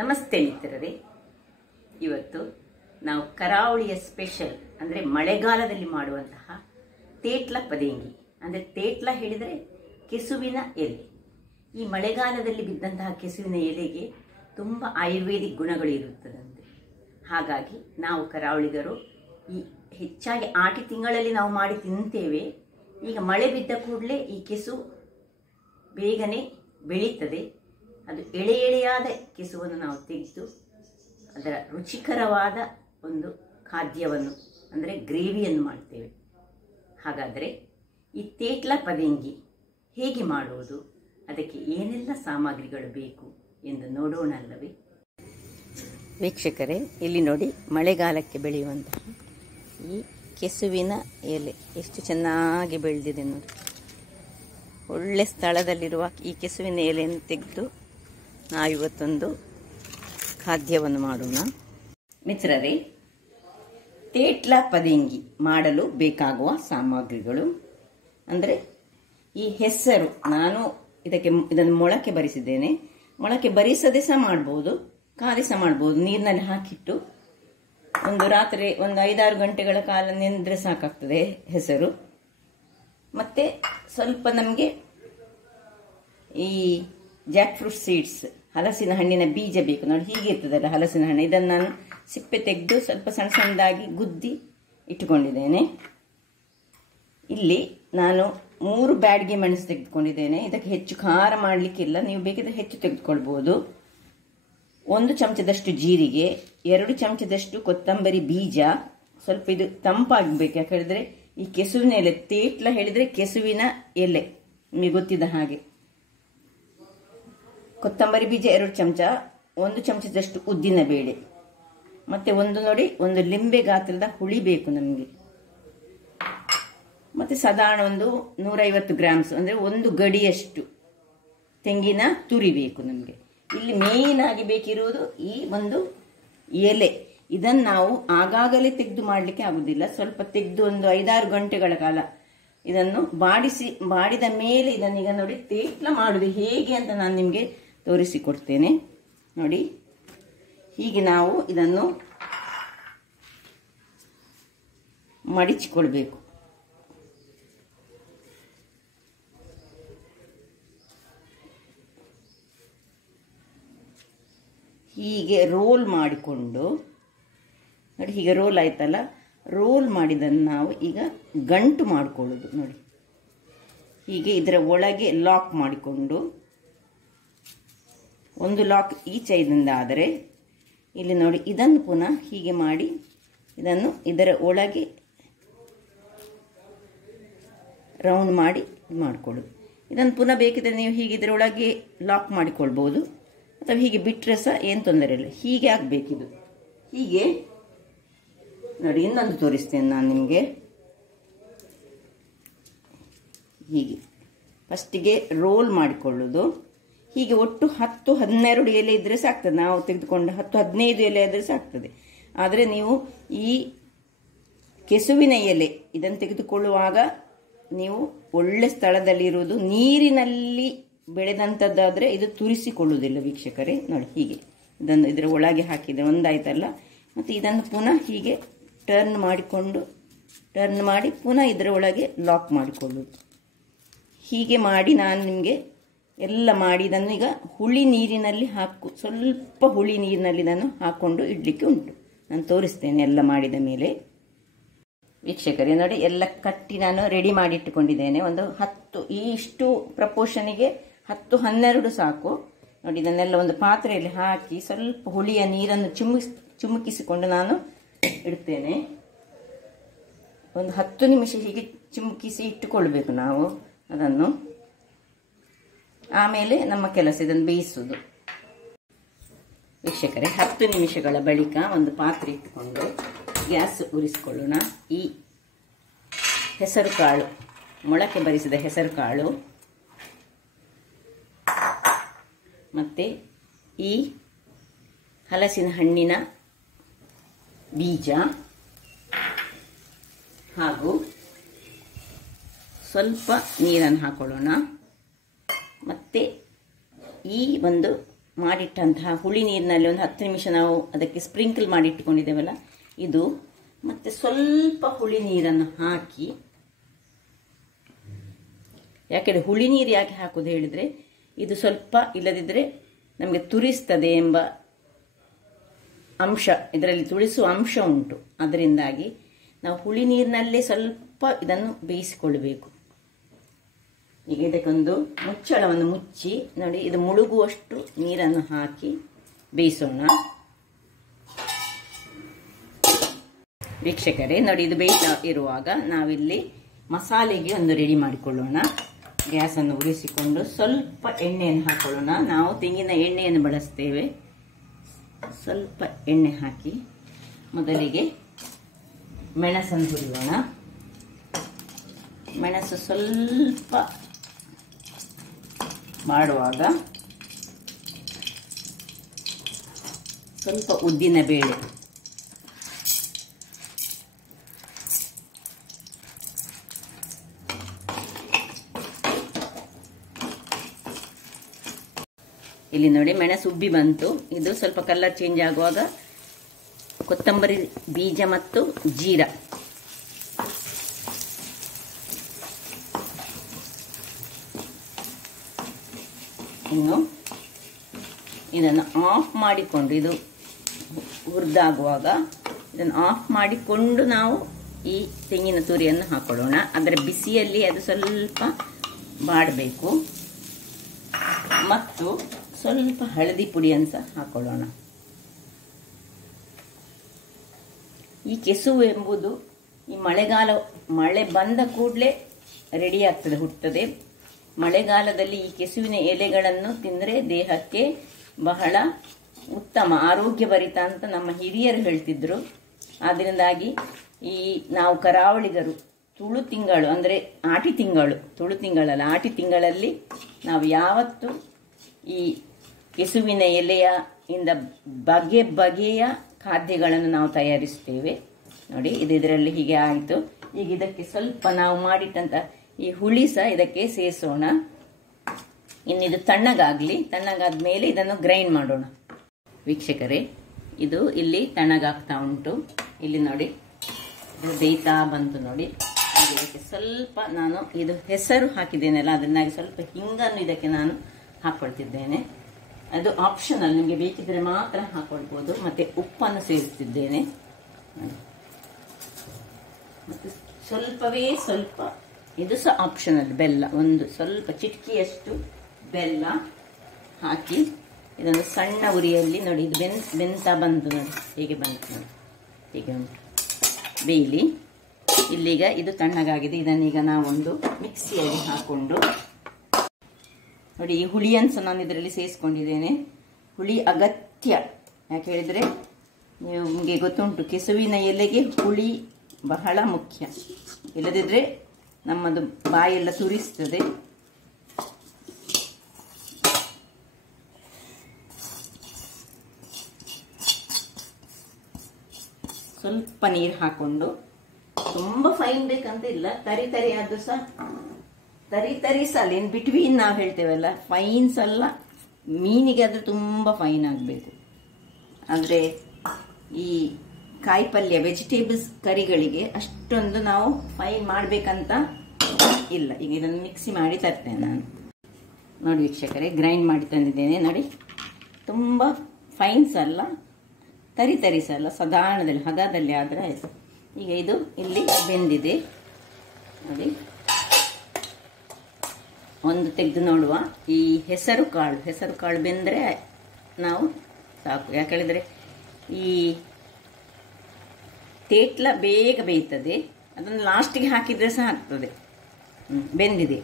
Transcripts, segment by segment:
ನಮಸ್ತೆ ಮಿತ್ರರೇ, ಇವತ್ತು ನಾವು ಕರಾವಳಿಯ ಸ್ಪೆಷಲ್ ಅಂದರೆ ಮಳೆಗಾಲದಲ್ಲಿ ಮಾಡುವಂತಹ ತೇಟ್ಲ ಪದೇಂಗಿ ಅಂದರೆ ತೇಟ್ಲ ಹೇಳಿದರೆ ಕೆಸುವಿನ ಎಲೆ. ಈ ಮಳೆಗಾಲದಲ್ಲಿ ಬಿದ್ದಂತಹ ಕೆಸುವಿನ ಎಲೆಗೆ ತುಂಬ ಆಯುರ್ವೇದಿಕ್ ಗುಣಗಳು ಇರುತ್ತದಂತೆ. ಹಾಗಾಗಿ ನಾವು ಕರಾವಳಿಗರು ಈ ಹೆಚ್ಚಾಗಿ ಆಟಿ ತಿಂಗಳಲ್ಲಿ ನಾವು ಮಾಡಿ ತಿಂತೇವೆ. ಈಗ ಮಳೆ ಬಿದ್ದ ಕೂಡಲೇ ಈ ಕೆಸು ಬೇಗನೆ ಬೆಳೀತದೆ. ಅದು ಎಳೆ ಎಳೆಯಾದ ಕೆಸುವನ್ನು ನಾವು ತೆಗೆದು ಅದರ ರುಚಿಕರವಾದ ಒಂದು ಖಾದ್ಯವನ್ನು ಅಂದರೆ ಗ್ರೇವಿಯನ್ನು ಮಾಡ್ತೇವೆ. ಹಾಗಾದರೆ ಈ ತೇಟ್ಲ ಪದೇಂಗಿ ಹೇಗೆ ಮಾಡುವುದು, ಅದಕ್ಕೆ ಏನೆಲ್ಲ ಸಾಮಗ್ರಿಗಳು ಬೇಕು ಎಂದು ನೋಡೋಣ ಅಲ್ಲವೇ ವೀಕ್ಷಕರೇ? ಇಲ್ಲಿ ನೋಡಿ, ಮಳೆಗಾಲಕ್ಕೆ ಬೆಳೆಯುವಂತಹ ಈ ಕೆಸುವಿನ ಎಲೆ ಎಷ್ಟು ಚೆನ್ನಾಗಿ ಬೆಳೆದಿದೆ ನೋಡಿ. ಒಳ್ಳೆ ಸ್ಥಳದಲ್ಲಿರುವ ಈ ಕೆಸುವಿನ ಎಲೆಯನ್ನು ತೆಗೆದು ನಾವಿವತ್ತೊಂದು ಖಾದ್ಯವನ್ನು ಮಾಡೋಣ. ಮಿತ್ರರೇ, ತೇಟ್ಲ ಪದೇಂಗಿ ಮಾಡಲು ಬೇಕಾಗುವ ಸಾಮಗ್ರಿಗಳು ಅಂದರೆ ಈ ಹೆಸರು, ನಾನು ಇದನ್ನು ಮೊಳಕೆ ಬರಿಸಿದ್ದೇನೆ. ಮೊಳಕೆ ಬರಿಸದೆ ಸಹ ಮಾಡ್ಬೋದು, ಖಾಲಿ ಸಹ ಮಾಡ್ಬೋದು. ನೀರಿನಲ್ಲಿ ಹಾಕಿಟ್ಟು ಒಂದು ರಾತ್ರಿ 5-6 ಗಂಟೆಗಳ ಕಾಲ ನೆಂದರೆ ಸಾಕಾಗ್ತದೆ ಹೆಸರು. ಮತ್ತೆ ಸ್ವಲ್ಪ ನಮಗೆ ಈ ಜಾಕ್ ಫ್ರೂಟ್ ಸೀಡ್ಸ್, ಹಲಸಿನ ಹಣ್ಣಿನ ಬೀಜ ಬೇಕು ನೋಡಿ. ಹೀಗೆ ಇರ್ತದಲ್ಲ ಹಲಸಿನ ಹಣ್ಣು, ಇದನ್ನು ನಾನು ಸಿಪ್ಪೆ ತೆಗೆದು ಸ್ವಲ್ಪ ಸಣ್ಣ ಸಣ್ಣದಾಗಿ ಗುದ್ದಿ ಇಟ್ಟುಕೊಂಡಿದ್ದೇನೆ. ಇಲ್ಲಿ ನಾನು 3 ಬ್ಯಾಡಗಿ ಮೆಣಸು ತೆಗೆದುಕೊಂಡಿದ್ದೇನೆ. ಇದಕ್ಕೆ ಹೆಚ್ಚು ಖಾರ ಮಾಡಲಿಕ್ಕಿಲ್ಲ, ನೀವು ಬೇಕಿದ್ರೆ ಹೆಚ್ಚು ತೆಗೆದುಕೊಳ್ಬೋದು. 1 ಚಮಚದಷ್ಟು ಜೀರಿಗೆ, 2 ಚಮಚದಷ್ಟು ಕೊತ್ತಂಬರಿ ಬೀಜ. ಸ್ವಲ್ಪ ಇದು ತಂಪಾಗಬೇಕು, ಯಾಕೆ ಹೇಳಿದ್ರೆ ಈ ಕೆಸುವಿನ ಎಲೆ, ತೇಟ್ಲ ಹೇಳಿದ್ರೆ ಕೆಸುವಿನ ಎಲೆ, ನಿಮಗೆ ಗೊತ್ತಿದ್ದ ಹಾಗೆ. ಕೊತ್ತಂಬರಿ ಬೀಜ 2 ಚಮಚ, 1 ಚಮಚದಷ್ಟು ಉದ್ದಿನ ಬೇಳೆ, ಮತ್ತೆ ಒಂದು ಲಿಂಬೆ ಗಾತ್ರದ ಹುಳಿ ಬೇಕು ನಮಗೆ. ಮತ್ತೆ ಸಾಧಾರಣ 150 ಗ್ರಾಮ್ಸ್ ಅಂದರೆ 1 ಗಡಿಯಷ್ಟು ತೆಂಗಿನ ತುರಿ ಬೇಕು ನಮಗೆ. ಇಲ್ಲಿ ಮೇನ್ ಆಗಿ ಬೇಕಿರುವುದು ಈ ಒಂದು ಎಲೆ. ಇದನ್ನು ನಾವು ಆಗಾಗಲೇ ತೆಗೆದು ಮಾಡಲಿಕ್ಕೆ ಆಗುದಿಲ್ಲ. ಸ್ವಲ್ಪ ತೆಗೆದು 5-6 ಗಂಟೆಗಳ ಕಾಲ ಇದನ್ನು ಬಾಡಿದ ಮೇಲೆ ಇದನ್ನೀಗ ನೋಡಿ ತೇಟ್ಲ ಮಾಡುವುದು ಹೇಗೆ ಅಂತ ನಾನು ನಿಮಗೆ ತೋರಿಸಿಕೊಡ್ತೇನೆ ನೋಡಿ. ಹೀಗೆ ನಾವು ಇದನ್ನು ಮಡಿಚಿಕೊಳ್ಬೇಕು. ಹೀಗೆ ರೋಲ್ ಮಾಡಿಕೊಂಡು ನೋಡಿ, ಹೀಗೆ ರೋಲ್ ಆಯ್ತಲ್ಲ, ರೋಲ್ ಮಾಡಿದ್ದನ್ನು ನಾವು ಈಗ ಗಂಟು ಮಾಡಿಕೊಳ್ಳೋದು ನೋಡಿ. ಹೀಗೆ ಇದರ ಒಳಗೆ ಲಾಕ್ ಮಾಡಿಕೊಂಡು, ಒಂದು ಲಾಕ್ ಈ ಸೈಡಿಂದ ಆದರೆ ಇಲ್ಲಿ ನೋಡಿ, ಇದನ್ನು ಪುನಃ ಹೀಗೆ ಮಾಡಿ ಇದನ್ನು ಇದರ ಒಳಗೆ ರೌಂಡ್ ಮಾಡಿ ಮಾಡಿಕೊಳ್ಳೋದು. ಇದನ್ನು ಪುನಃ ಬೇಕಿದ್ರೆ ನೀವು ಹೀಗೆ ಇದರ ಒಳಗೆ ಲಾಕ್ ಮಾಡಿಕೊಳ್ಬೋದು, ಅಥವಾ ಹೀಗೆ ಬಿಟ್ಟರೆ ಸಹ ಏನು ತೊಂದರೆ ಇಲ್ಲ. ಹೀಗೆ ಆಗಬೇಕಿದು. ಹೀಗೆ ನೋಡಿ, ಇನ್ನೊಂದು ತೋರಿಸ್ತೇನೆ ನಾನು ನಿಮಗೆ. ಹೀಗೆ ಫಸ್ಟಿಗೆ ರೋಲ್ ಮಾಡಿಕೊಳ್ಳೋದು. ಹೀಗೆ ಒಟ್ಟು 10-12 ಎಲೆ ಇದ್ದರೆ ಸಾಕ್ತದೆ. ನಾವು ತೆಗೆದುಕೊಂಡು 10-15 ಎಲೆ ಆದರೆ ಸಾಕ್ತದೆ. ಆದರೆ ನೀವು ಈ ಕೆಸುವಿನ ಎಲೆ ಇದನ್ನು ತೆಗೆದುಕೊಳ್ಳುವಾಗ ನೀವು ಒಳ್ಳೆ ಸ್ಥಳದಲ್ಲಿರುವುದು, ನೀರಿನಲ್ಲಿ ಬೆಳೆದಂಥದ್ದಾದರೆ ಇದು ತುರಿಸಿಕೊಳ್ಳುವುದಿಲ್ಲ ವೀಕ್ಷಕರೇ. ನೋಡಿ, ಹೀಗೆ ಇದನ್ನು ಇದರ ಒಳಗೆ ಹಾಕಿದರೆ ಒಂದಾಯ್ತಲ್ಲ. ಮತ್ತು ಇದನ್ನು ಪುನಃ ಹೀಗೆ ಟರ್ನ್ ಮಾಡಿ ಪುನಃ ಇದರ ಒಳಗೆ ಲಾಕ್ ಮಾಡಿಕೊಳ್ಳುವುದು. ಹೀಗೆ ಮಾಡಿ ನಾನು ನಿಮಗೆ ಎಲ್ಲ ಮಾಡಿ ಇದನ್ನು ಈಗ ಸ್ವಲ್ಪ ಹುಳಿ ನೀರಿನಲ್ಲಿ ಇದನ್ನು ಹಾಕ್ಕೊಂಡು ಇಡಲಿಕ್ಕೆ ಉಂಟು. ನಾನು ತೋರಿಸ್ತೇನೆ ಎಲ್ಲ ಮಾಡಿದ ಮೇಲೆ. ವೀಕ್ಷಕರೇ ನೋಡಿ, ಎಲ್ಲ ಕಟ್ಟಿ ನಾನು ರೆಡಿ ಮಾಡಿ ಇಟ್ಟುಕೊಂಡಿದ್ದೇನೆ. ಇಷ್ಟು ಪ್ರಪೋರ್ಷನಿಗೆ 10-12 ಸಾಕು ನೋಡಿ. ಇದನ್ನೆಲ್ಲ ಒಂದು ಪಾತ್ರೆಯಲ್ಲಿ ಹಾಕಿ ಸ್ವಲ್ಪ ಹುಳಿಯ ನೀರನ್ನು ಚಿಮುಕಿಸಿಕೊಂಡು ನಾನು ಇಡ್ತೇನೆ. ಒಂದು 10 ನಿಮಿಷ ಹೀಗೆ ಚಿಮುಕಿಸಿ ಇಟ್ಟುಕೊಳ್ಬೇಕು ನಾವು ಅದನ್ನು. ಆಮೇಲೆ ನಮ್ಮ ಕೆಲಸ ಇದನ್ನು ಬೇಯಿಸುವುದು. ವೀಕ್ಷಕರೇ, 10 ನಿಮಿಷಗಳ ಬಳಿಕ ಒಂದು ಪಾತ್ರೆ ಇಟ್ಟುಕೊಂಡು ಗ್ಯಾಸ್ ಉರಿಸಿಕೊಳ್ಳೋಣ. ಈ ಹೆಸರು ಕಾಳು, ಮೊಳಕೆ ಬರಿಸಿದ ಹೆಸರು ಕಾಳು, ಮತ್ತು ಈ ಹಲಸಿನ ಹಣ್ಣಿನ ಬೀಜ, ಹಾಗೂ ಸ್ವಲ್ಪ ನೀರನ್ನು ಹಾಕೊಳ್ಳೋಣ. ಮತ್ತು ಈ ಒಂದು ಮಾಡಿಟ್ಟಂತಹ ಹುಳಿ ನೀರಿನಲ್ಲಿ ಒಂದು 10 ನಿಮಿಷ ನಾವು ಅದಕ್ಕೆ ಸ್ಪ್ರಿಂಕಲ್ ಮಾಡಿ ಇಟ್ಕೊಂಡಿದ್ದೇವಲ್ಲ ಇದು, ಮತ್ತೆ ಸ್ವಲ್ಪ ಹುಳಿ ನೀರನ್ನು ಹಾಕಿ, ಯಾಕೆಂದರೆ ಹುಳಿ ನೀರು ಯಾಕೆ ಹಾಕೋದು ಹೇಳಿದರೆ ಇದು ಸ್ವಲ್ಪ ಇಲ್ಲದಿದ್ದರೆ ನಮಗೆ ತುರಿಸ್ತದೆ ಎಂಬ ಅಂಶ, ಇದರಲ್ಲಿ ತುಳಿಸುವ ಅಂಶ ಉಂಟು. ಅದರಿಂದಾಗಿ ನಾವು ಹುಳಿ ನೀರಿನಲ್ಲೇ ಸ್ವಲ್ಪ ಇದನ್ನು ಬೇಯಿಸಿಕೊಳ್ಳಬೇಕು. ಈಗ ಇದಕ್ಕೊಂದು ಮುಚ್ಚಳವನ್ನು ಮುಚ್ಚಿ ನೋಡಿ, ಇದು ಮುಳುಗುವಷ್ಟು ನೀರನ್ನು ಹಾಕಿ ಬೇಯಿಸೋಣ. ವೀಕ್ಷಕರೇ ನೋಡಿ, ಇದು ಬೇಯ್ತಾ ಇರುವಾಗ ನಾವಿಲ್ಲಿ ಮಸಾಲೆಗೆ ಒಂದು ರೆಡಿ ಮಾಡಿಕೊಳ್ಳೋಣ. ಗ್ಯಾಸನ್ನು ಉರಿಸಿಕೊಂಡು ಸ್ವಲ್ಪ ಎಣ್ಣೆಯನ್ನು ಹಾಕೊಳ್ಳೋಣ. ನಾವು ತೆಂಗಿನ ಎಣ್ಣೆಯನ್ನು ಬಳಸ್ತೇವೆ. ಸ್ವಲ್ಪ ಎಣ್ಣೆ ಹಾಕಿ ಮೊದಲಿಗೆ ಮೆಣಸನ್ನು ಹುರಿಯೋಣ. ಮೆಣಸು ಸ್ವಲ್ಪ ಮಾಡುವಾಗ ಸ್ವಲ್ಪ ಉದ್ದಿನ ಬೇಳೆ, ಇಲ್ಲಿ ನೋಡಿ ಮೆಣಸು ಉಬ್ಬಿ ಬಂತು. ಇದು ಸ್ವಲ್ಪ ಕಲರ್ ಚೇಂಜ್ ಆಗುವಾಗ ಕೊತ್ತಂಬರಿ ಬೀಜ ಮತ್ತು ಜೀರಾ, ಇನ್ನು ಇದನ್ನು ಆಫ್ ಮಾಡಿಕೊಂಡು, ಇದು ಹುರಿದಾಗುವಾಗ ಇದನ್ನು ಆಫ್ ಮಾಡಿಕೊಂಡು ನಾವು ಈ ತೆಂಗಿನ ತುರಿಯನ್ನು ಹಾಕೊಳ್ಳೋಣ. ಅದರ ಬಿಸಿಯಲ್ಲಿ ಅದು ಸ್ವಲ್ಪ ಬಾಡಬೇಕು. ಮತ್ತು ಸ್ವಲ್ಪ ಹಳದಿ ಪುಡಿಯನ್ನು ಸಹ ಹಾಕೊಳ್ಳೋಣ. ಈ ಕೆಸುವು ಎಂಬುದು ಈ ಮಳೆ ಬಂದ ಕೂಡಲೇ ರೆಡಿ ಆಗ್ತದೆ, ಹುಟ್ಟುತ್ತದೆ. ಮಳೆಗಾಲದಲ್ಲಿ ಈ ಕೆಸುವಿನ ಎಲೆಗಳನ್ನು ತಿಂದರೆ ದೇಹಕ್ಕೆ ಬಹಳ ಉತ್ತಮ, ಆರೋಗ್ಯಭರಿತ ಅಂತ ನಮ್ಮ ಹಿರಿಯರು ಹೇಳ್ತಿದ್ರು. ಆದ್ದರಿಂದಾಗಿ ಈ ನಾವು ಕರಾವಳಿಗರು ತುಳು ತಿಂಗಳು ಅಂದರೆ ಆಟಿ ತಿಂಗಳು, ತುಳು ತಿಂಗಳಲ್ಲ ಆಟಿ ತಿಂಗಳಲ್ಲಿ ನಾವು ಯಾವತ್ತು ಈ ಕೆಸುವಿನ ಎಲೆಯ ಇಂದ ಬಗೆಯ ಖಾದ್ಯಗಳನ್ನು ನಾವು ತಯಾರಿಸ್ತೇವೆ. ನೋಡಿ ಇದು ಇದರಲ್ಲಿ ಹೀಗೆ ಆಯಿತು. ಈಗ ಇದಕ್ಕೆ ಸ್ವಲ್ಪ ನಾವು ಮಾಡಿಟ್ಟಂತ ಈ ಹುಳಿ ಸಹ ಇದಕ್ಕೆ ಸೇರಿಸೋಣ. ಇನ್ನಿದು ತಣ್ಣಗಾಗಲಿ. ತಣ್ಣಗಾದ ಮೇಲೆ ಇದನ್ನು ಗ್ರೈಂಡ್ ಮಾಡೋಣ. ವೀಕ್ಷಕರೇ, ಇದು ಇಲ್ಲಿ ತಣ್ಣಗಾಗ್ತಾ ಉಂಟು. ಇಲ್ಲಿ ನೋಡಿ ಇದು ಬೇಯ್ತಾ ಬಂತು ನೋಡಿ. ಇದಕ್ಕೆ ಸ್ವಲ್ಪ ನಾನು ಇದು ಹೆಸರು ಹಾಕಿದ್ದೇನಲ್ಲ, ಅದನ್ನಾಗಿ ಸ್ವಲ್ಪ ಹಿಂಗನ್ನು ಇದಕ್ಕೆ ನಾನು ಹಾಕೊಳ್ತಿದ್ದೇನೆ. ಅದು ಆಪ್ಷನಲ್, ನಿಮಗೆ ಬೇಕಿದ್ರೆ ಮಾತ್ರ ಹಾಕೊಳ್ಬೋದು. ಮತ್ತೆ ಉಪ್ಪನ್ನು ಸೇರಿಸ್ತಿದ್ದೇನೆ. ಮತ್ತೆ ಸ್ವಲ್ಪವೇ ಸ್ವಲ್ಪ, ಇದು ಸಹ ಆಪ್ಷನಲ್, ಬೆಲ್ಲ, ಒಂದು ಸ್ವಲ್ಪ ಚಿಟಕಿಯಷ್ಟು ಬೆಲ್ಲ ಹಾಕಿ ಇದನ್ನು ಸಣ್ಣ ಉರಿಯಲ್ಲಿ ನೋಡಿ, ಇದು ಬೆಂತಾ ಬಂತು ನೋಡಿ, ಹೇಗೆ ಬಂತು ನೋಡಿ, ಹೀಗೆ ಉಂಟು, ಬೇಯಲಿ. ಇಲ್ಲಿಗ ಇದು ತಣ್ಣಗಾಗಿದೆ. ಇದನ್ನೀಗ ನಾವೊಂದು ಮಿಕ್ಸಿಯಲ್ಲಿ ಹಾಕೊಂಡು ನೋಡಿ, ಈ ಹುಳಿಯನ್ನು ಸಹ ನಾನು ಇದರಲ್ಲಿ ಸೇರಿಸ್ಕೊಂಡಿದ್ದೇನೆ. ಹುಳಿ ಅಗತ್ಯ, ಯಾಕೆ ಹೇಳಿದರೆ ನಿಮಗೆ ಗೊತ್ತುಂಟು, ಕೆಸುವಿನ ಎಲೆಗೆ ಹುಳಿ ಬಹಳ ಮುಖ್ಯ. ಇಲ್ಲದಿದ್ದರೆ ನಮ್ಮದು ಬಾಯೆಲ್ಲ ತುರಿಸ್ತದೆ. ಸ್ವಲ್ಪ ನೀರು ಹಾಕೊಂಡು, ತುಂಬ ಫೈನ್ ಬೇಕಂತ ಇಲ್ಲ, ತರಿ ತರಿ ಆದ್ರೂ ಸಹ, ತರಿ ಸಲ ಇನ್ ಬಿಟ್ವೀನ್ ನಾವು ಹೇಳ್ತೇವಲ್ಲ, ಫೈನ್ಸ್ ಅಲ್ಲ. ಮೀನಿಗೆ ಅದು ತುಂಬ ಫೈನ್ ಆಗಬೇಕು. ಅಂದರೆ ಈ ಕಾಯಿಪಲ್ಯ ವೆಜಿಟೇಬಲ್ಸ್ ಕರಿಗಳಿಗೆ ಅಷ್ಟೊಂದು ನಾವು ಫೈನ್ ಮಾಡಬೇಕಂತ ಇಲ್ಲ. ಈಗ ಇದನ್ನು ಮಿಕ್ಸಿ ಮಾಡಿ ತರ್ತೇನೆ ನಾನು. ನೋಡಿ ವೀಕ್ಷಕರೇ, ಗ್ರೈಂಡ್ ಮಾಡಿ ತಂದಿದ್ದೇನೆ ನೋಡಿ. ತುಂಬ ಫೈನ್ಸ್ ಅಲ್ಲ, ತರಿ ಸಲ್ಲ, ಸಾಧಾರಣದಲ್ಲಿ ಹದದಲ್ಲಿ ಆದರೆ ಆಯಿತು. ಈಗ ಇದು ಇಲ್ಲಿ ಬೆಂದಿದೆ ನೋಡಿ. ಒಂದು ತೆಗೆದು ನೋಡುವ. ಈ ಹೆಸರು ಕಾಳು ಬೆಂದರೆ ನಾವು ಸಾಕು. ಯಾಕೆ ಹೇಳಿದರೆ ಈ ತೇಟ್ಲ ಬೇಗ ಬೇಯ್ತದೆ. ಅದನ್ನು ಲಾಸ್ಟಿಗೆ ಹಾಕಿದರೆ ಸಹ ಆಗ್ತದೆ. ಬೆಂದಿದೆ.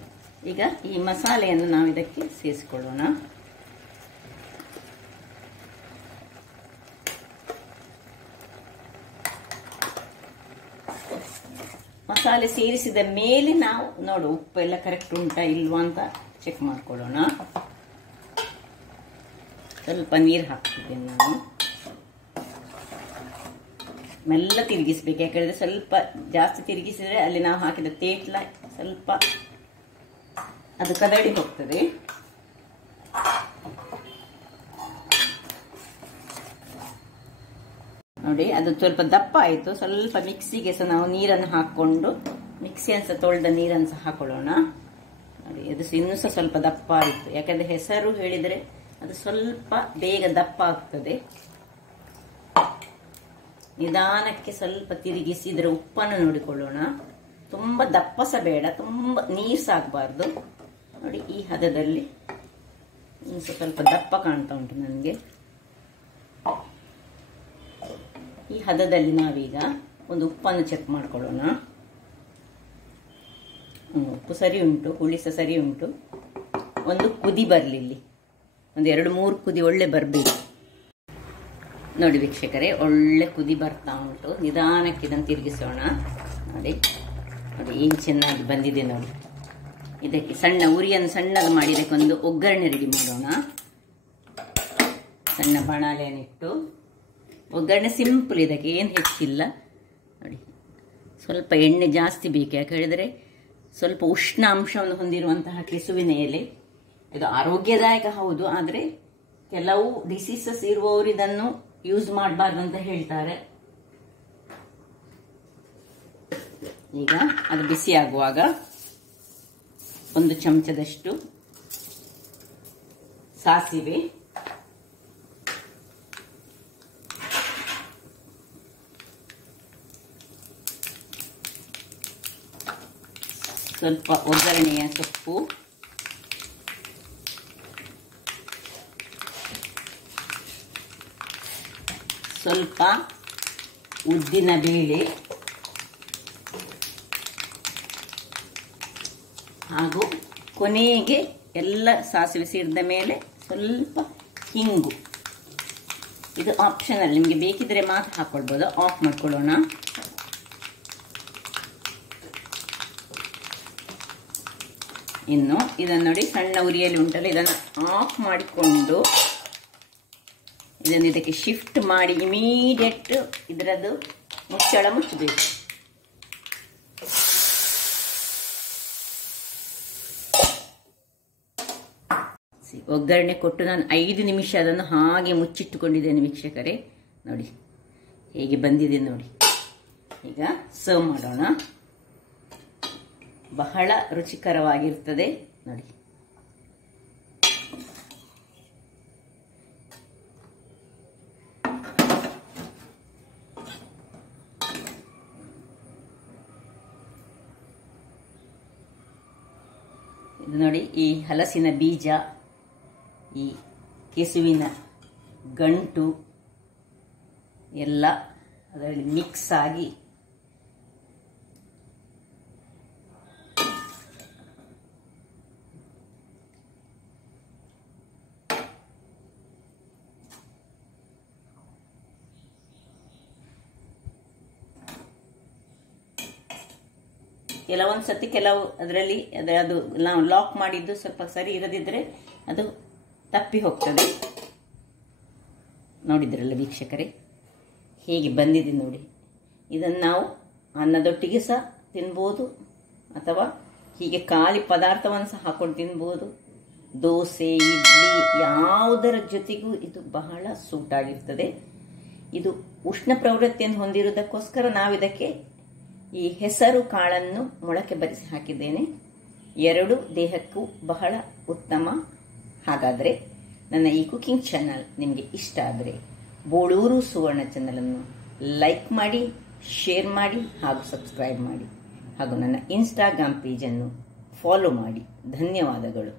ಈಗ ಈ ಮಸಾಲೆಯನ್ನು ನಾವು ಇದಕ್ಕೆ ಸೇರಿಸಿಕೊಳ್ಳೋಣ. ಮಸಾಲೆ ಸೇರಿಸಿದ ಮೇಲೆ ನಾವು ನೋಡು ಉಪ್ಪು ಎಲ್ಲ ಕರೆಕ್ಟ್ ಉಂಟಾ ಇಲ್ವಾ ಅಂತ ಚೆಕ್ ಮಾಡ್ಕೊಳ್ಳೋಣ. ಸ್ವಲ್ಪ ನೀರು ಹಾಕ್ತಿದ್ದೇನೆ ನಾನು. ಮೆಲ್ಲ ತಿರುಗಿಸ್ಬೇಕು. ಯಾಕಂದ್ರೆ ಸ್ವಲ್ಪ ಜಾಸ್ತಿ ತಿರುಗಿಸಿದ್ರೆ ಅಲ್ಲಿ ನಾವು ಹಾಕಿದ ತೇಟ್ಲ ಸ್ವಲ್ಪ ಅದು ಕದಡಿ ಹೋಗ್ತದೆ. ನೋಡಿ ಅದು ಸ್ವಲ್ಪ ದಪ್ಪ ಆಯಿತು. ಸ್ವಲ್ಪ ಮಿಕ್ಸಿಗೆ ಸಹ ನಾವು ನೀರನ್ನು ಹಾಕ್ಕೊಂಡು ಮಿಕ್ಸಿಯನ್ನು ಸಹ ತೊಳೆದ ನೀರನ್ನು ಸಹ ಹಾಕೊಳ್ಳೋಣ. ನೋಡಿ ಅದು ಇನ್ನೂ ಸಹ ಸ್ವಲ್ಪ ದಪ್ಪ ಆಯಿತು. ಯಾಕಂದ್ರೆ ಹೆಸರು ಹೇಳಿದರೆ ಅದು ಸ್ವಲ್ಪ ಬೇಗ ದಪ್ಪ ಆಗ್ತದೆ. ನಿಧಾನಕ್ಕೆ ಸ್ವಲ್ಪ ತಿರುಗಿಸಿ ಇದರ ಉಪ್ಪನ್ನು ನೋಡಿಕೊಳ್ಳೋಣ. ತುಂಬ ದಪ್ಪ ಸಹ ಬೇಡ, ತುಂಬ ನೀರು ಸಾಕಬಾರ್ದು. ನೋಡಿ ಈ ಹದದಲ್ಲಿ ಸ್ವಲ್ಪ ದಪ್ಪ ಕಾಣ್ತಾ ಉಂಟು ನನಗೆ. ಈ ಹದದಲ್ಲಿ ನಾವೀಗ ಒಂದು ಉಪ್ಪನ್ನು ಚೆಕ್ ಮಾಡ್ಕೊಳ್ಳೋಣ. ಉಪ್ಪು ಸರಿ ಉಂಟು, ಹುಳಿ ಸಹ ಸರಿ ಉಂಟು. ಒಂದು ಕುದಿ ಬರಲಿ, ಇಲ್ಲಿ ಒಂದು 2-3 ಕುದಿ ಒಳ್ಳೆ ಬರಬೇಕು. ನೋಡಿ ವೀಕ್ಷಕರೇ, ಒಳ್ಳೆ ಕುದಿ ಬರ್ತಾ ಉಂಟು. ನಿಧಾನಕ್ಕೆ ಇದನ್ನು ತಿರುಗಿಸೋಣ. ನೋಡಿ ನೋಡಿ ಏನು ಚೆನ್ನಾಗಿ ಬಂದಿದೆ ನೋಡಿ. ಇದಕ್ಕೆ ಸಣ್ಣ ಉರಿಯನ್ನು ಸಣ್ಣದು ಮಾಡಿ ಇದಕ್ಕೊಂದು ಒಗ್ಗರಣೆ ರೆಡಿ ಮಾಡೋಣ. ಸಣ್ಣ ಬಾಣಲೆಯನ್ನಿಟ್ಟು ಒಗ್ಗರಣೆ ಸಿಂಪಲ್, ಇದಕ್ಕೆ ಏನು ಹೆಚ್ಚಿಲ್ಲ. ನೋಡಿ ಸ್ವಲ್ಪ ಎಣ್ಣೆ ಜಾಸ್ತಿ ಬೇಕು, ಯಾಕೆ ಹೇಳಿದರೆ ಸ್ವಲ್ಪ ಉಷ್ಣ ಅಂಶವನ್ನು ಹೊಂದಿರುವಂತಹ ಕೆಸುವಿನ ಎಲೆ. ಇದು ಆರೋಗ್ಯದಾಯಕ ಹೌದು, ಆದರೆ ಕೆಲವು ಡಿಸೀಸಸ್ ಇರುವವರು ಇದನ್ನು ಯೂಸ್ ಮಾಡಬಾರ್ದು ಅಂತ ಹೇಳ್ತಾರೆ. ಈಗ ಅದು ಬಿಸಿ ಆಗುವಾಗ 1 ಚಮಚದಷ್ಟು ಸಾಸಿವೆ, ಸ್ವಲ್ಪ ಒಗ್ಗರಣೆಯ ಸೊಪ್ಪು, ಸ್ವಲ್ಪ ಉದ್ದಿನ ಬೇಳೆ ಹಾಗೂ ಕೊನೆಗೆ ಎಲ್ಲ ಸಾಸಿವೆ ಸೇರಿದ ಮೇಲೆ ಸ್ವಲ್ಪ ಹಿಂಗು. ಇದು ಆಪ್ಷನಲ್, ನಿಮಗೆ ಬೇಕಿದ್ರೆ ಮಾತ್ರ ಹಾಕೊಳ್ಬೋದು. ಆಫ್ ಮಾಡ್ಕೊಳ್ಳೋಣ. ಇನ್ನು ಇದನ್ನು ನೋಡಿ ಸಣ್ಣ ಉರಿಯಲ್ಲಿ ಉಂಟಲ್ಲ, ಇದನ್ನು ಆಫ್ ಮಾಡಿಕೊಂಡು ಇದನ್ನು ಇದಕ್ಕೆ ಶಿಫ್ಟ್ ಮಾಡಿ ಇಮಿಡಿಯೇಟ್ ಇದರದ್ದು ಮುಚ್ಚಳ ಮುಚ್ಚಬೇಕು. ಒಗ್ಗರಣೆ ಕೊಟ್ಟು ನಾನು 5 ನಿಮಿಷ ಅದನ್ನು ಹಾಗೆ ಮುಚ್ಚಿಟ್ಟುಕೊಂಡಿದ್ದೇನೆ ವೀಕ್ಷಕರೇ. ನೋಡಿ ಹೇಗೆ ಬಂದಿದೆ ನೋಡಿ. ಈಗ ಸರ್ವ್ ಮಾಡೋಣ. ಬಹಳ ರುಚಿಕರವಾಗಿರ್ತದೆ ನೋಡಿ. ಇದು ನೋಡಿ, ಈ ಹಲಸಿನ ಬೀಜ, ಈ ಕೆಸುವಿನ ಗಂಟು ಎಲ್ಲ ಅದರಲ್ಲಿ ಮಿಕ್ಸ್ ಆಗಿ ಕೆಲವೊಂದು ಸತಿ ಕೆಲವು ಅದರಲ್ಲಿ ಅದು ನಾವು ಲಾಕ್ ಮಾಡಿದ್ದು ಸ್ವಲ್ಪ ಸರಿ ಇರದಿದ್ರೆ ಅದು ತಪ್ಪಿ ಹೋಗ್ತದೆ. ನೋಡಿದ್ರಲ್ಲ ವೀಕ್ಷಕರೇ ಹೇಗೆ ಬಂದಿದೆ ನೋಡಿ. ಇದನ್ನು ನಾವು ಅನ್ನದೊಟ್ಟಿಗೆ ಸಹ ತಿನ್ಬೋದು, ಅಥವಾ ಹೀಗೆ ಖಾಲಿ ಪದಾರ್ಥವನ್ನು ಸಹ ಹಾಕೊಂಡು ತಿನ್ಬೋದು. ದೋಸೆ, ಇಡ್ಲಿ ಯಾವುದರ ಜೊತೆಗೂ ಇದು ಬಹಳ ಸೂಟ್ ಆಗಿರ್ತದೆ. ಇದು ಉಷ್ಣ ಪ್ರವೃತ್ತಿಯನ್ನು ಹೊಂದಿರುವುದಕ್ಕೋಸ್ಕರ ನಾವಿದಕ್ಕೆ ಈ ಹೆಸರು ಕಾಳನ್ನು ಮೊಳಕೆ ಬರಿಸಿ ಹಾಕಿದ್ದೇನೆ. 2 ದೇಹಕ್ಕೂ ಬಹಳ ಉತ್ತಮ. ಹಾಗಾದರೆ ನನ್ನ ಈ ಕುಕಿಂಗ್ ಚಾನಲ್ ನಿಮಗೆ ಇಷ್ಟ ಆದರೆ ಬೋಳೂರು ಸುವರ್ಣ ಚಾನಲನ್ನು ಲೈಕ್ ಮಾಡಿ, ಶೇರ್ ಮಾಡಿ ಹಾಗೂ ಸಬ್ಸ್ಕ್ರೈಬ್ ಮಾಡಿ, ಹಾಗೂ ನನ್ನ ಇನ್ಸ್ಟಾಗ್ರಾಮ್ ಪೇಜನ್ನು ಫಾಲೋ ಮಾಡಿ. ಧನ್ಯವಾದಗಳು.